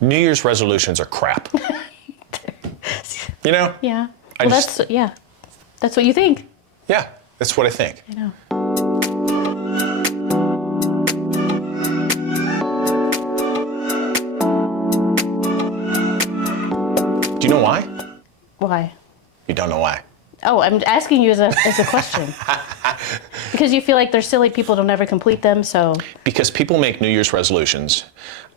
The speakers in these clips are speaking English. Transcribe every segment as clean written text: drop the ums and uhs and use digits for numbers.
New Year's resolutions are crap. You know? Yeah. Well, that's what you think. Yeah, that's what I think. I know. Do you know why? Why? You don't know why. Oh, I'm asking you as a question. Because you feel like they're silly, people don't ever complete them, so. Because people make New Year's resolutions,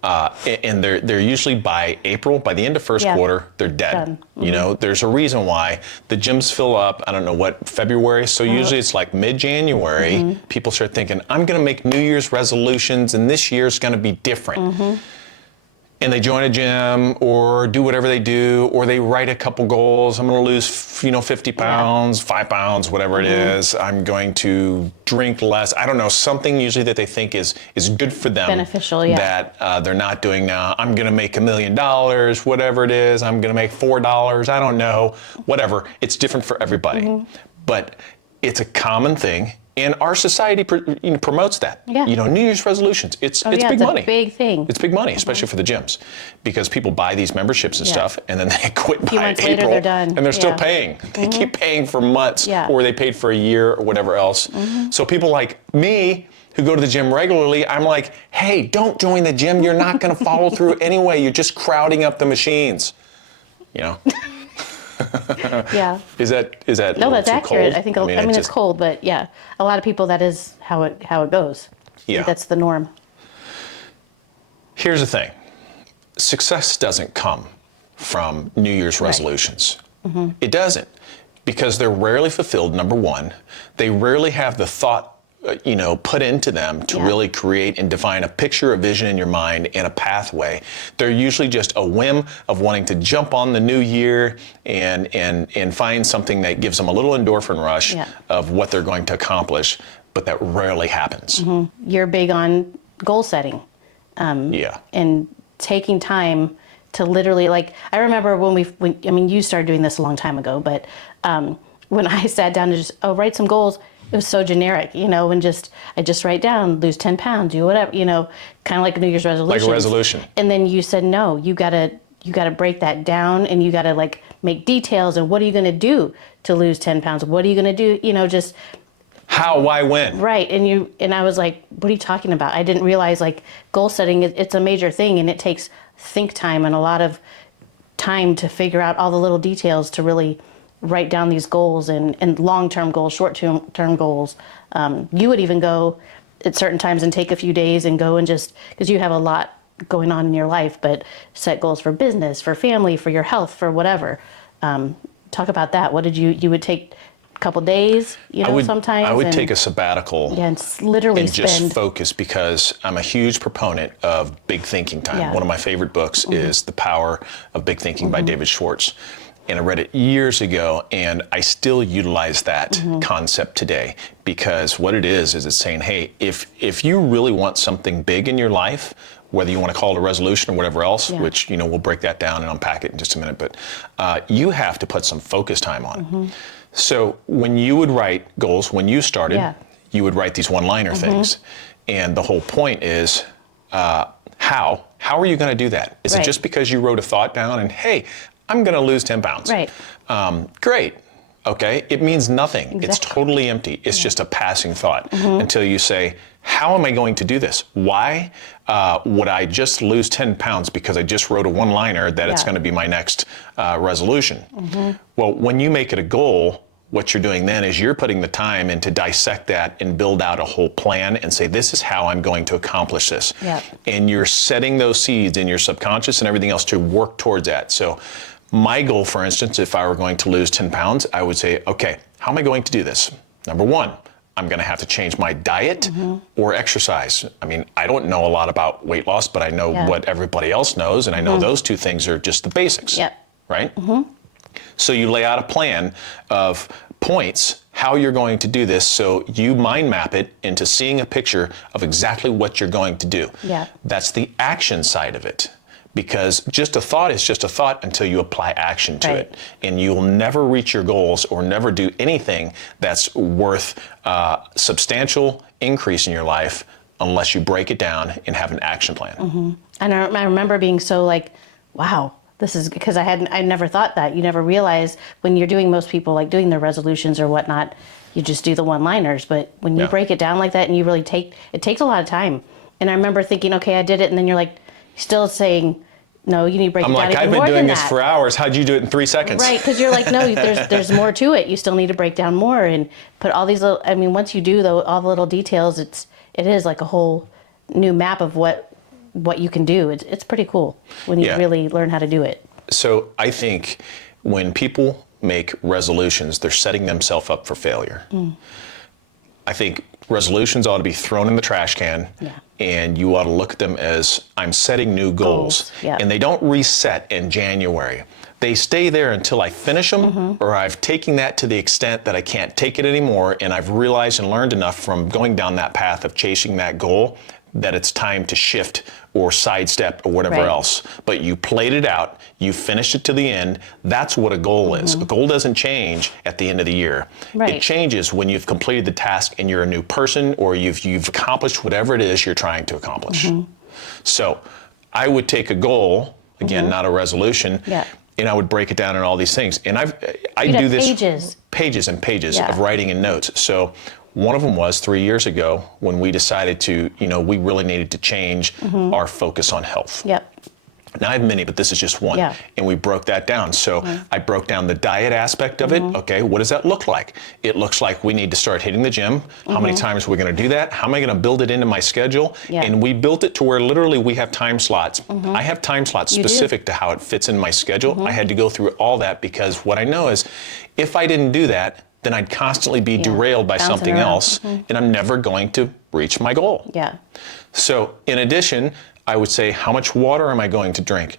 and they're usually by April, by the end of first quarter, they're dead. Done. Mm-hmm. You know, there's a reason why the gyms fill up. I don't know what, February. So usually it's like mid-January. People start thinking, I'm going to make New Year's resolutions, and this year's going to be different. And they join a gym or do whatever they do, or they write a couple goals. I'm going to lose, 50 pounds, 5 pounds, whatever it is. I'm going to drink less. I don't know, something usually that they think is good for them. Beneficial, that they're not doing now. I'm going to make $1 million, whatever it is. I'm going to make $4. I don't know, whatever. It's different for everybody. But it's a common thing. And our society promotes that. Yeah. New Year's resolutions. It's big it's money. It's a big thing. It's big money, especially for the gyms, because people buy these memberships and stuff, and then they quit by months April, later, they're done. and they're still paying. They keep paying for months, or they paid for a year or whatever else. So people like me who go to the gym regularly, I'm like, hey, don't join the gym. You're not going to follow through anyway. You're just crowding up the machines. Yeah. Is that No, that's accurate. cold? I think it's cold, but yeah, a lot of people, that is how it goes. Yeah. That's the norm. Here's the thing. Success doesn't come from New Year's resolutions. It doesn't, because they're rarely fulfilled, number one. They rarely have the thought put into them to really create and define a picture, a vision in your mind, and a pathway. They're usually just a whim of wanting to jump on the new year and find something that gives them a little endorphin rush of what they're going to accomplish, but that rarely happens. You're big on goal setting. And taking time to literally, like, I remember when you started doing this a long time ago, but when I sat down to just, write some goals, it was so generic, and I just write down, lose 10 pounds, do whatever, kind of like a New Year's resolution. Like a resolution. And then you said, no, you gotta break that down, and you gotta make details, and what are you gonna do to lose 10 pounds? What are you gonna do, just. How, why, when? Right, and I was like, what are you talking about? I didn't realize goal setting, it's a major thing, and it takes think time and a lot of time to figure out all the little details to really write down these goals and long-term goals, short-term goals. You would even go at certain times and take a few days and go and just, because you have a lot going on in your life, but set goals for business, for family, for your health, for whatever. Talk about that. What did you would take a couple days, sometimes? I would take a sabbatical. Yeah, and literally just focus, because I'm a huge proponent of big thinking time. Yeah. One of my favorite books is The Power of Big Thinking by David Schwartz. And I read it years ago, and I still utilize that concept today, because what it is it's saying, hey, if you really want something big in your life, whether you want to call it a resolution or whatever else, which, we'll break that down and unpack it in just a minute, but you have to put some focus time on. So when you would write goals, when you started, you would write these one-liner things. And the whole point is, how are you going to do that? Is it just because you wrote a thought down and, hey, I'm going to lose 10 pounds. Right. Great. Okay. It means nothing. Exactly. It's totally empty. It's just a passing thought until you say, how am I going to do this? Why would I just lose 10 pounds because I just wrote a one-liner that it's going to be my next resolution? Well, when you make it a goal, what you're doing then is you're putting the time in to dissect that and build out a whole plan and say, this is how I'm going to accomplish this. And you're setting those seeds in your subconscious and everything else to work towards that. So my goal, for instance, if I were going to lose 10 pounds, I would say, okay, how am I going to do this? Number one, I'm going to have to change my diet or exercise. I mean, I don't know a lot about weight loss, but I know what everybody else knows. And I know those two things are just the basics, right? So you lay out a plan of points, how you're going to do this, so you mind map it into seeing a picture of exactly what you're going to do. That's the action side of it. Because just a thought is just a thought until you apply action to it. And you'll never reach your goals or never do anything that's worth substantial increase in your life unless you break it down and have an action plan. And I remember being so like, wow, this is because I never thought that. You never realize when you're doing, most people like doing their resolutions or whatnot, you just do the one-liners. But when you break it down like that and you really it takes a lot of time. And I remember thinking, okay, I did it. And then you're like, still saying, no, you need to break it down even more than that. I'm like, I've been doing this for hours. How'd you do it in 3 seconds? Right, because you're like, no, there's more to it. You still need to break down more and put all these little, I mean, once you do all the little details, it is like a whole new map of what you can do. It's pretty cool when you really learn how to do it. So I think when people make resolutions, they're setting themselves up for failure. I think resolutions ought to be thrown in the trash can, and you ought to look at them as, I'm setting new goals. And they don't reset in January. They stay there until I finish them, or I've taken that to the extent that I can't take it anymore, and I've realized and learned enough from going down that path of chasing that goal that it's time to shift or sidestep or whatever else. But you played it out, you finished it to the end. That's what a goal is. A goal doesn't change at the end of the year. It changes when you've completed the task and you're a new person, or you've accomplished whatever it is you're trying to accomplish. So I would take a goal, again, not a resolution, and I would break it down in all these things. And I do this pages and pages of writing and notes. So one of them was 3 years ago when we decided to, we really needed to change our focus on health. Now I have many, but this is just one. And we broke that down. So I broke down the diet aspect of it. Okay, what does that look like? It looks like we need to start hitting the gym. How many times are we going to do that? How am I going to build it into my schedule? And we built it to where literally we have time slots. I have time slots specific to how it fits in my schedule. I had to go through all that because what I know is if I didn't do that, then I'd constantly be derailed by something else, and I'm never going to reach my goal. So in addition, I would say, how much water am I going to drink?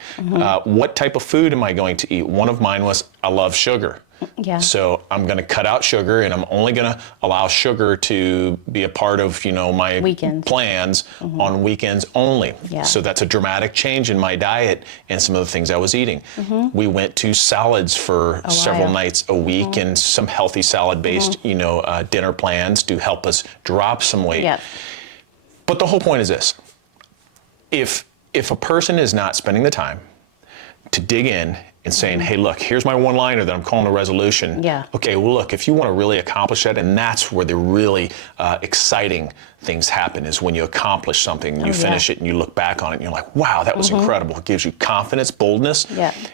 What type of food am I going to eat? One of mine was, I love sugar. So I'm going to cut out sugar, and I'm only going to allow sugar to be a part of, my plans on weekends only. So that's a dramatic change in my diet and some of the things I was eating. We went to salads for several nights a week and some healthy salad-based, dinner plans to help us drop some weight. But the whole point is this. If a person is not spending the time to dig in and saying, hey, look, here's my one-liner that I'm calling a resolution. Okay, well, look, if you want to really accomplish that, and that's where the really exciting things happen, is when you accomplish something, and you finish it, and you look back on it, and you're like, wow, that was incredible. It gives you confidence, boldness.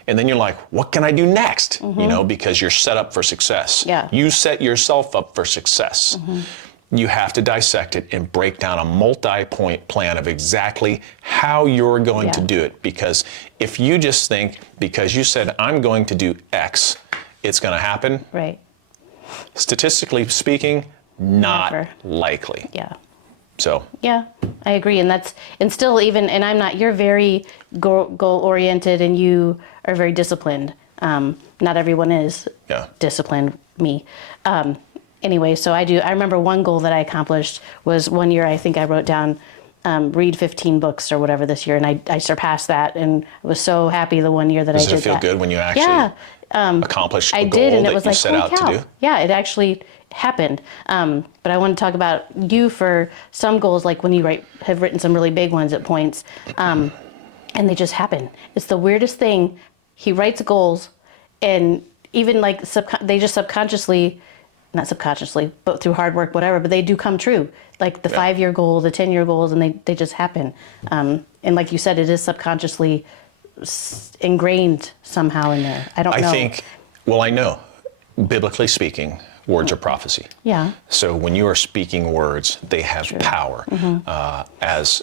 And then you're like, what can I do next? Because you're set up for success. You set yourself up for success. You have to dissect it and break down a multi-point plan of exactly how you're going to do it. Because if you just think, because you said, I'm going to do X, it's going to happen. Statistically speaking, not likely. So. I agree. And still even, and I'm not, you're very goal-oriented and you are very disciplined. Not everyone is disciplined, me. Anyway, so I remember one goal that I accomplished was one year, I think I wrote down, read 15 books or whatever this year. And I surpassed that. And I was so happy the one year that I did that. Does it feel good when you actually accomplished a goal and it that was you like, set out to do? Yeah, it actually happened. But I want to talk about you for some goals, like when you have written some really big ones at points, and they just happen. It's the weirdest thing. He writes goals, and even like they just subconsciously, not subconsciously, but through hard work, whatever, but they do come true. Like the 5-year goal, the 10-year goals, and they just happen. And like you said, it is subconsciously ingrained somehow in there. I don't know. I know, biblically speaking, words are prophecy. So when you are speaking words, they have power. As,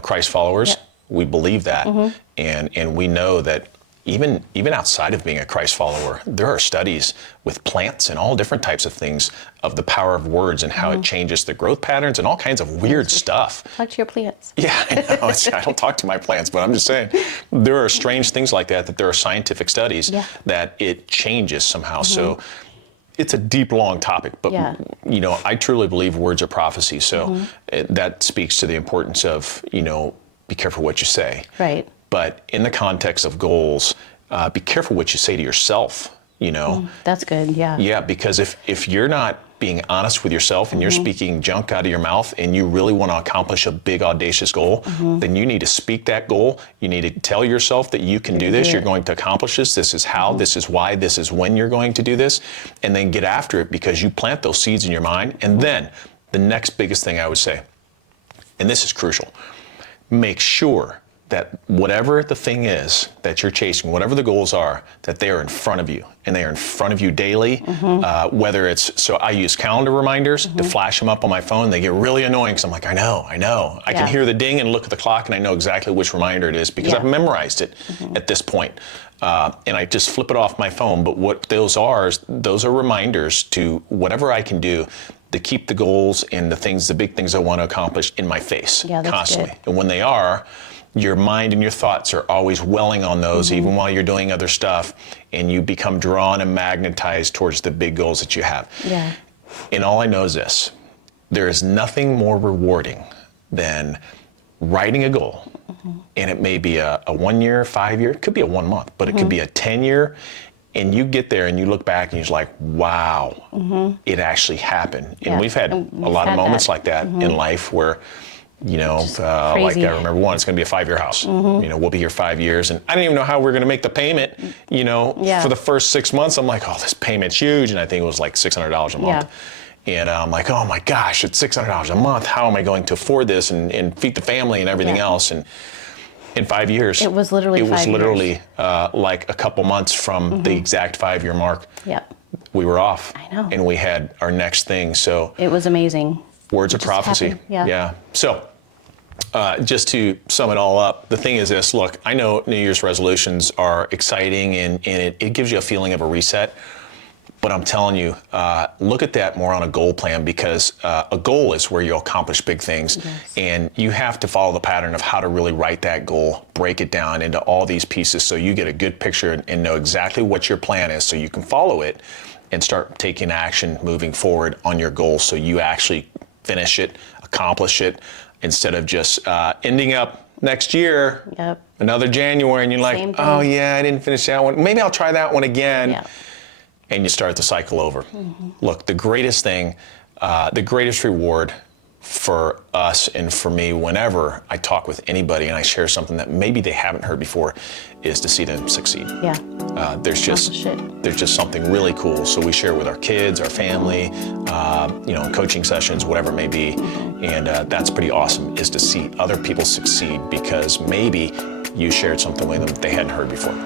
Christ followers, we believe that. And we know that even outside of being a Christ follower, there are studies with plants and all different types of things of the power of words and how it changes the growth patterns and all kinds of weird stuff. Talk to your plants. I know. I don't talk to my plants, but I'm just saying there are strange things like that there are scientific studies that it changes somehow. So it's a deep, long topic, but I truly believe words are prophecy. So that speaks to the importance of, be careful what you say. But in the context of goals, be careful what you say to yourself, That's good, Yeah, because if you're not being honest with yourself and you're speaking junk out of your mouth and you really want to accomplish a big audacious goal, then you need to speak that goal. You need to tell yourself that you can do this. You're going to accomplish this. This is how, this is why, this is when you're going to do this. And then get after it because you plant those seeds in your mind. And then the next biggest thing I would say, and this is crucial, make sure that whatever the thing is that you're chasing, whatever the goals are, that they are in front of you and they are in front of you daily. Whether it's, so I use calendar reminders to flash them up on my phone. They get really annoying because I'm like, I know. I can hear the ding and look at the clock and I know exactly which reminder it is because I've memorized it at this point. And I just flip it off my phone. But what those are reminders to whatever I can do to keep the goals and the big things I want to accomplish in my face constantly. Good. And when they are, your mind and your thoughts are always welling on those even while you're doing other stuff, and you become drawn and magnetized towards the big goals that you have. Yeah. And all I know is this, there is nothing more rewarding than writing a goal, and it may be a 1 year, 5 year, it could be a 1 month, but it could be a 10 year, and you get there and you look back and you're like, wow, it actually happened. And we've had a lot of moments like that in life where, you know, like I remember one, it's going to be a 5-year house. You know, we'll be here 5 years, and I didn't even know how we're going to make the payment, you know, for the first 6 months. I'm like, oh, this payment's huge. And I think it was like $600 a month. And I'm like, oh my gosh, it's $600 a month. How am I going to afford this and feed the family and everything else? And in 5 years, it was literally like a couple months from the exact 5-year mark. We were off. I know. And we had our next thing. So it was amazing. Words of prophecy. So just to sum it all up, the thing is this, look, I know New Year's resolutions are exciting and it gives you a feeling of a reset. But I'm telling you, look at that more on a goal plan, because a goal is where you'll accomplish big things. And you have to follow the pattern of how to really write that goal, break it down into all these pieces so you get a good picture and know exactly what your plan is so you can follow it and start taking action moving forward on your goal so you actually finish it, accomplish it, instead of just ending up next year, another January, and you're like, oh yeah, I didn't finish that one. Maybe I'll try that one again. And you start the cycle over. Look, the greatest thing, the greatest reward for us and for me whenever I talk with anybody and I share something that maybe they haven't heard before is to see them succeed. There's just something really cool. So we share with our kids, our family, you know, coaching sessions, whatever it may be. And that's pretty awesome, is to see other people succeed because maybe you shared something with them they hadn't heard before.